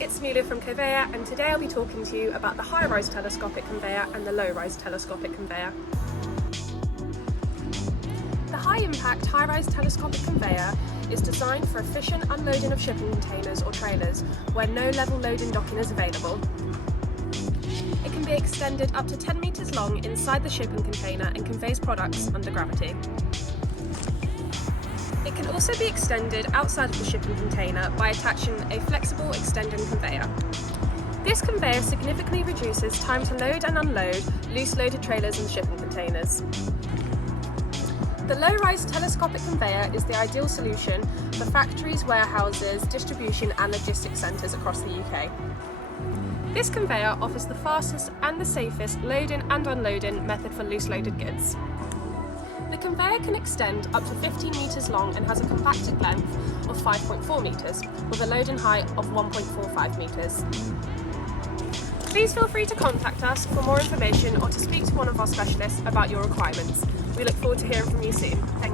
it's Amelia from Coveya, and today I'll be talking to you about the High-Rise Telescopic Conveyor and the Low-Rise Telescopic Conveyor. The high-impact High-Rise Telescopic Conveyor is designed for efficient unloading of shipping containers or trailers where no level loading docking is available. It can be extended up to 10 metres long inside the shipping container and conveys products under gravity. It can also be extended outside of the shipping container by attaching a flexible extending conveyor. This conveyor significantly reduces time to load and unload loose loaded trailers and shipping containers. The low-rise telescopic conveyor is the ideal solution for factories, warehouses, distribution and logistics centres across the UK. This conveyor offers the fastest and the safest loading and unloading method for loose loaded goods. The conveyor can extend up to 15 metres long and has a compacted length of 5.4 metres with a loading height of 1.45 metres. Please feel free to contact us for more information or to speak to one of our specialists about your requirements. We look forward to hearing from you soon. Thank you.